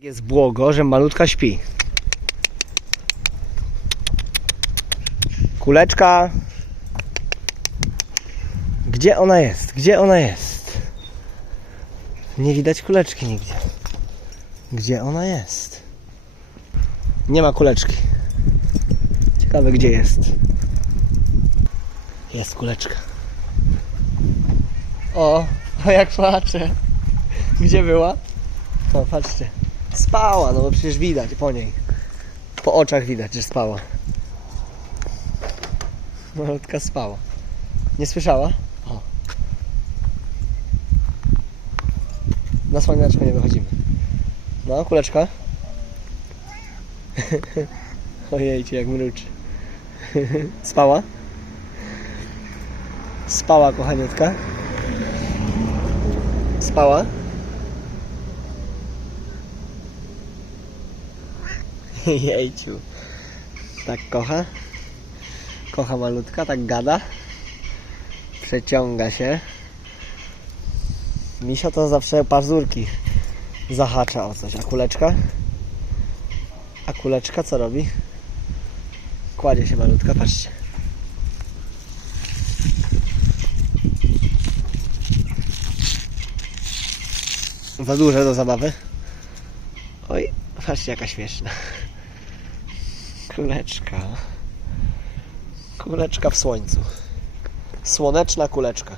Jest błogo, że malutka śpi. Kuleczka. Gdzie ona jest? Gdzie ona jest? Nie widać kuleczki nigdzie. Gdzie ona jest? Nie ma kuleczki. Ciekawe gdzie jest. Jest kuleczka. O, o jak patrzę. Gdzie była? O, patrzcie. Spała, no bo przecież widać po niej. Po oczach widać, że spała. Malutka spała. Nie słyszała? O. Na słoneczko nie wychodzimy. No, kuleczka. Ojejcie, jak mruczy. Spała? Spała, kochaniutka. Spała? Jejciu. Tak kocha. Kocha malutka, tak gada. Przeciąga się. Misio to zawsze pazurki zahacza o coś. A kuleczka? A kuleczka co robi? Kładzie się malutka, patrzcie. Za duże do zabawy. Oj, patrzcie jaka śmieszna. Kuleczka. Kuleczka w słońcu. Słoneczna kuleczka.